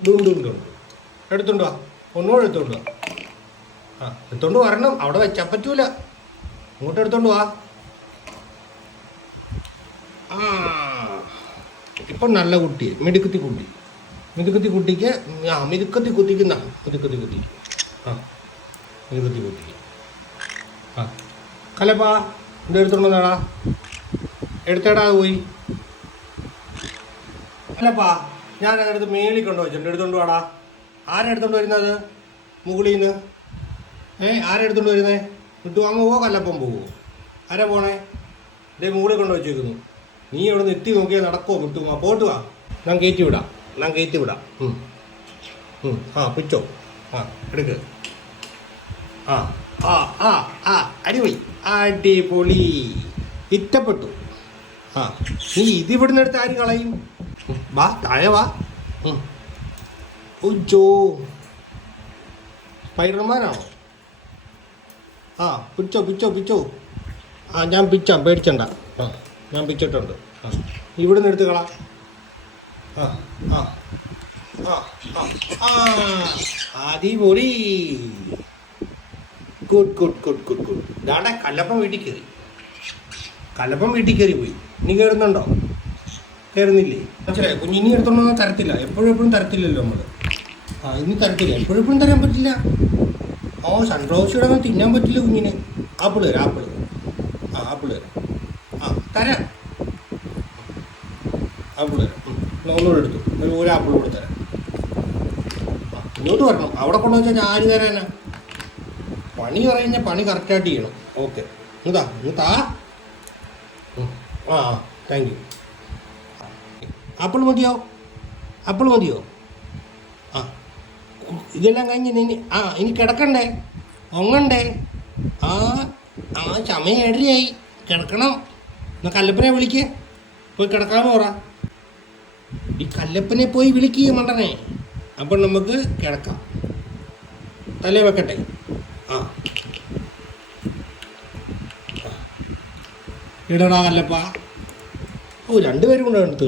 ഇതുണ്ട് എടുത്തോണ്ട് വാ, ഒന്നുകൂടെ എടുത്തോണ്ട് വാ. ആ എടുത്തോണ്ട് വരണം, അവിടെ വെച്ചാൽ പറ്റൂല. ഇങ്ങോട്ട് എടുത്തോണ്ട് വാ. ആ ഇപ്പം നല്ല കുട്ടി, മിടുക്കത്തി കുട്ടി. മിടുക്കത്തി കുട്ടിക്ക് മിടുക്കത്തി കുത്തിക്കുന്ന മിടുക്കത്തി കുട്ടിക്ക്. ആ മിടുക്കത്തി കുട്ടിക്ക്. ആ കലപ്പാ ഇത് എടുത്തോണ്ടാ, എടുത്തേടാ പോയി. അല്ലപ്പാ ഞാൻ അങ്ങടുത്ത് മേളിൽ കൊണ്ടുവച്ചിട്ടുണ്ട്, എടുത്തോണ്ട് വാടാ. ആരാ എടുത്തോണ്ട് വരുന്നത് മുകളിൽ നിന്ന്? ആരാ എടുത്തോണ്ട് വരുന്നേ? വിട്ടുവാങ്ങ പോവോ കല്ലപ്പം പോവോ? ആരാ പോണേ? ഇതേ മുകളിൽ കൊണ്ട് വെച്ചേക്കുന്നു. നീ അവിടെ നിന്ന് എത്തി നോക്കിയാൽ നടക്കുമോ? വിട്ടുവാ പോട്ട് വാ, ഞാൻ കയറ്റി വിടാം, ഞാൻ കയറ്റി വിടാം. ആ പിച്ചോ, ആ എടുക്ക്. ആ ആ ആ ആ അടിപൊളി, അടിപൊളി, ഇഷ്ടപ്പെട്ടു. ആ നീ ഇതിവിടുന്ന് എടുത്ത് ആര് കളയും? വാ താഴെ വാ. ഉജ്ജോ സ്പൈഡർമാനാണോ? ആ പിച്ചോ പിച്ചോ പിച്ചോ. ആ ഞാൻ പിച്ചാം, പേടിച്ചണ്ട. ആ ഞാൻ പിച്ചിട്ടുണ്ട്. ആ ഇവിടുന്ന് എടുത്ത് കളാം. ആ ആ ആ ആ അടിപൊളി, good good good good good. ഇതാടെ കല്ലപ്പം വീട്ടിൽ കയറി, കല്ലപ്പം വീട്ടിൽ കയറി പോയി. നീ കയറുന്നുണ്ടോ? കയറുന്നില്ലേ? മനസ്സിലായോ? കുഞ്ഞിനി എടുത്തോണ്ടൊന്നും തരത്തില്ല, എപ്പോഴും തരത്തില്ലല്ലോ നമ്മൾ. ആ ഇനി തരത്തില്ല, എപ്പോഴും തരാൻ പറ്റില്ല. ഓ സൺഫ്ലവർ സീഡ് ഒന്നും തിന്നാൻ പറ്റില്ല കുഞ്ഞിന്. ആപ്പിൾ തരാം, ആപ്പിൾ. ആ ആപ്പിൾ തരാം. ആ തരാം, ആപ്പിൾ തരാം. ഒന്നുകൂടെ എടുത്തു, ഒരു ആപ്പിൾ കൂടെ തരാം. ആ ഇങ്ങോട്ട് വരണം. അവിടെ കൊണ്ടുവച്ചാൽ ഞാൻ ആര് തരാനാ? പണി പറയുന്ന പണി കറക്റ്റായിട്ട് ചെയ്യണം. ഓക്കെ ഇതാ ഇതാ. ആ ആ താങ്ക് യു. ആപ്പിൾ മതിയോ? ആപ്പിൾ മതിയോ? ആ ഇതെല്ലാം കഴിഞ്ഞ് ഇനി കിടക്കണ്ടേ, ഒങ്ങണ്ടേ? ആ ആ സമയം 7:30 കിടക്കണം. എന്നാൽ കല്ലപ്പനെ വിളിക്ക്, പോയി കിടക്കാമെന്ന് പറ. ഈ കല്ലപ്പനെ പോയി വിളിക്കുക മണ്ടനെ. അപ്പം നമുക്ക് കിടക്കാം. തലേ വെക്കട്ടെ. ആ ഇടടാ കല്ലപ്പ. ഓ 2 പേരും കൂടെ എടുത്ത്